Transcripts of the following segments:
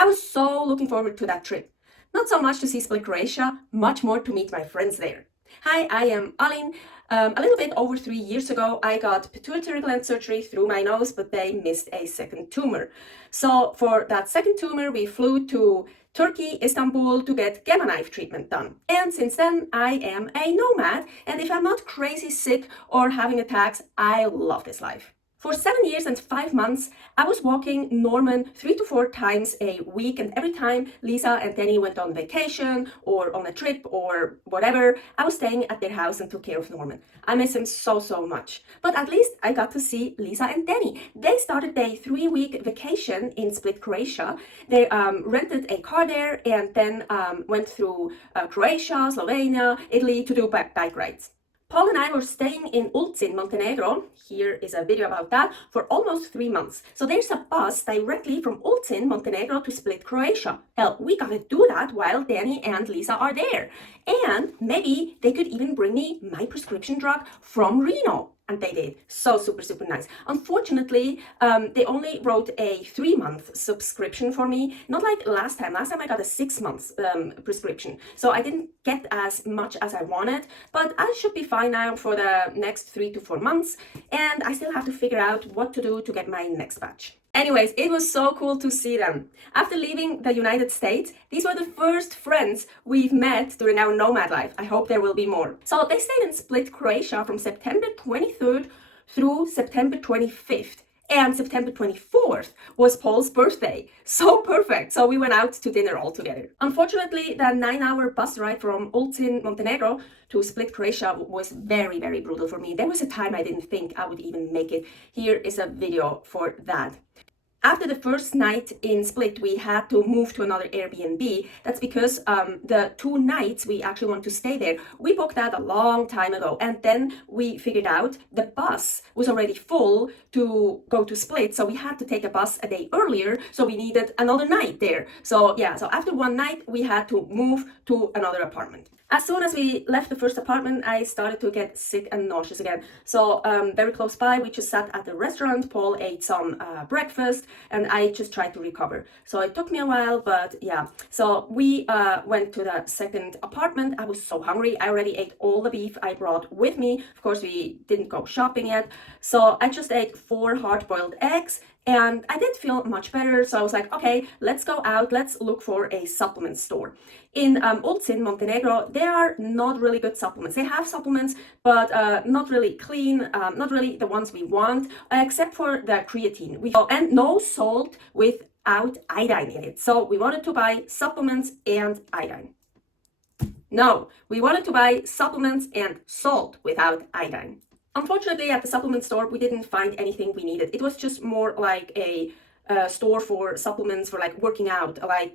I was so looking forward to that trip. Not so much to see Split, Croatia, much more to meet my friends there. Hi, I am Aline. A little bit over 3 years ago, I got pituitary gland surgery through my nose, but they missed a second tumor. So for that second tumor, we flew to Turkey, Istanbul, to get gamma knife treatment done. And since then, I am a nomad. And if I'm not crazy sick or having attacks, I love this life. For 7 years and 5 months, I was walking Norman 3 to 4 times a week, and every time Lisa and Danny went on vacation or on a trip or whatever, I was staying at their house and took care of Norman. I miss him so much. But at least I got to see Lisa and Danny. They started a 3-week vacation in Split, Croatia. They rented a car there and then went through Croatia, Slovenia, Italy to do bike rides. Paul and I were staying in Ulcin, Montenegro, here is a video about that, for almost 3 months. So there's a bus directly from Ulcin, Montenegro to Split, Croatia. Hell, we gotta do that while Danny and Lisa are there. And maybe they could even bring me my prescription drug from Reno. And they did. So super nice. Unfortunately, they only wrote a 3-month subscription for me. Not like last time. Last time I got a 6-month prescription. So I didn't get as much as I wanted. But I should be fine now for the next 3 to 4 months. And I still have to figure out what to do to get my next batch. Anyways, it was so cool to see them. After leaving the United States, these were the first friends we've met during our Nomad life. I hope there will be more. So they stayed in Split, Croatia from September 23rd through September 25th. And September 24th was Paul's birthday. So perfect. So we went out to dinner all together. Unfortunately, the 9-hour bus ride from Ulcin, Montenegro to Split, Croatia was very brutal for me. There was a time I didn't think I would even make it. Here is a video for that. After the first night in Split, we had to move to another Airbnb. That's because the 2 nights we actually want to stay there, we booked that a long time ago. And then we figured out the bus was already full to go to Split. So we had to take a bus a day earlier. So we needed another night there. So yeah, so after 1 night, we had to move to another apartment. As soon as we left the first apartment, I started to get sick and nauseous again. So very close by, we just sat at the restaurant. Paul ate some breakfast and I just tried to recover. So it took me a while, but yeah. So we went to the second apartment. I was so hungry. I already ate all the beef I brought with me. Of course, we didn't go shopping yet. So I just ate 4 hard-boiled eggs. And I didn't feel much better, so I was like, okay, let's go out, let's look for a supplement store. In Ulcin, Montenegro, there are not really good supplements. They have supplements, but not really clean, not really the ones we want, except for the creatine. And no salt without iodine in it. So we wanted to buy supplements and iodine. No, we wanted to buy supplements and salt without iodine. Unfortunately, at the supplement store, we didn't find anything we needed. It was just more like a store for supplements for like working out, like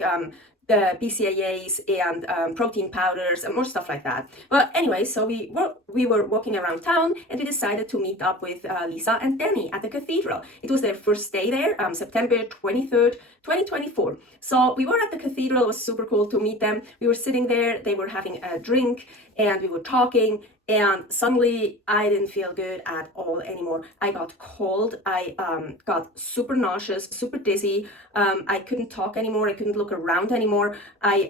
the BCAAs and protein powders and more stuff like that. But anyway, so we were walking around town and we decided to meet up with Lisa and Danny at the cathedral. It was their first day there, September 23rd, 2024. So we were at the cathedral. It was super cool to meet them. We were sitting there, they were having a drink and we were talking. And suddenly I didn't feel good at all anymore. I got cold, I got super nauseous, super dizzy. I couldn't talk anymore, I couldn't look around anymore. I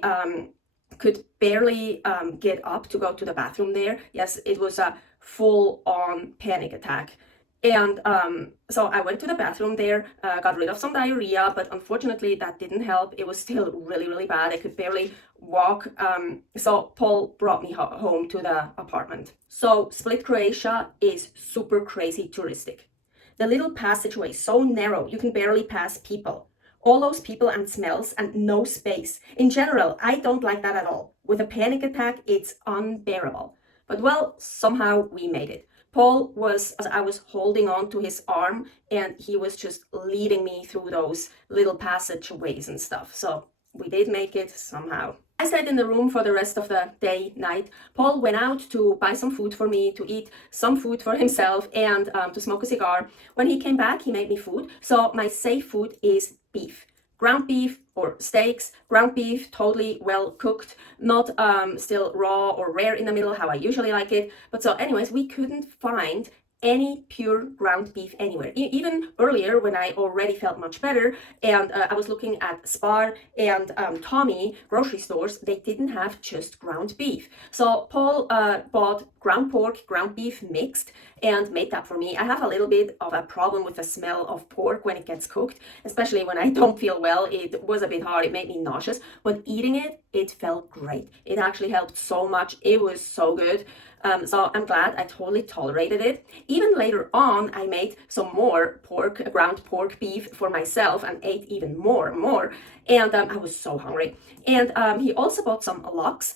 could barely get up to go to the bathroom there. Yes, it was a full-on panic attack. And so I went to the bathroom there, got rid of some diarrhea, but unfortunately that didn't help. It was still really bad. I could barely walk. So Paul brought me home to the apartment. So Split, Croatia is super crazy touristic. The little passageway is so narrow, you can barely pass people. All those people and smells and no space. In general, I don't like that at all. With a panic attack, it's unbearable. But well, somehow we made it. Paul I was holding on to his arm and he was just leading me through those little passageways and stuff. So we did make it somehow. I stayed in the room for the rest of the day, night. Paul went out to buy some food for me, to eat some food for himself and to smoke a cigar. When he came back, he made me food. So my safe food is beef. Ground beef or steaks, ground beef, totally well cooked, not still raw or rare in the middle, how I usually like it. But so anyways, we couldn't find any pure ground beef anywhere. Even earlier, when I already felt much better, and I was looking at Spar and Tommy grocery stores, they didn't have just ground beef. So Paul bought ground pork, ground beef mixed, and made that for me. I have a little bit of a problem with the smell of pork when it gets cooked, especially when I don't feel well. It was a bit hard, it made me nauseous, but eating it, it felt great. It actually helped so much. It was so good. So I'm glad I totally tolerated it. Even later on, I made some more pork, ground pork beef for myself, and ate even more. And I was so hungry. And he also bought some lox,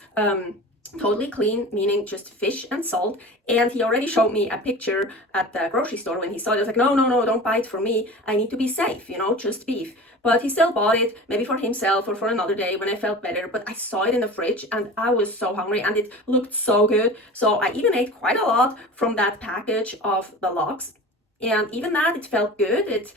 totally clean, meaning just fish and salt. And he already showed me a picture at the grocery store. When he saw it, I was like, no, don't buy it for me. I need to be safe, just beef. But he still bought it, maybe for himself or for another day when I felt better. But I saw it in the fridge and I was so hungry and it looked so good. So I even ate quite a lot from that package of the lox. And even that, it felt good. It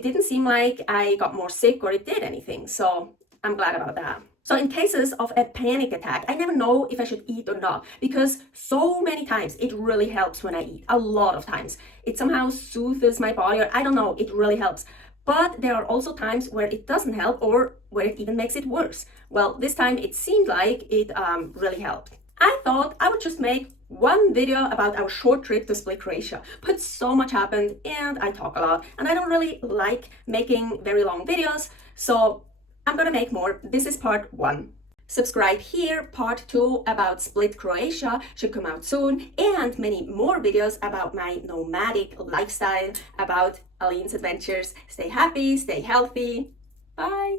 didn't seem like I got more sick or it did anything. So I'm glad about that. So in cases of a panic attack, I never know if I should eat or not, because so many times it really helps when I eat, a lot of times. It somehow soothes my body, or I don't know, it really helps. But there are also times where it doesn't help, or where it even makes it worse. Well, this time it seemed like it really helped. I thought I would just make one video about our short trip to Split, Croatia, but so much happened and I talk a lot and I don't really like making very long videos, so I'm gonna make more. This is part 1. Subscribe here. Part 2 about Split, Croatia should come out soon, and many more videos about my nomadic lifestyle, about Aline's adventures. Stay happy, stay healthy. Bye.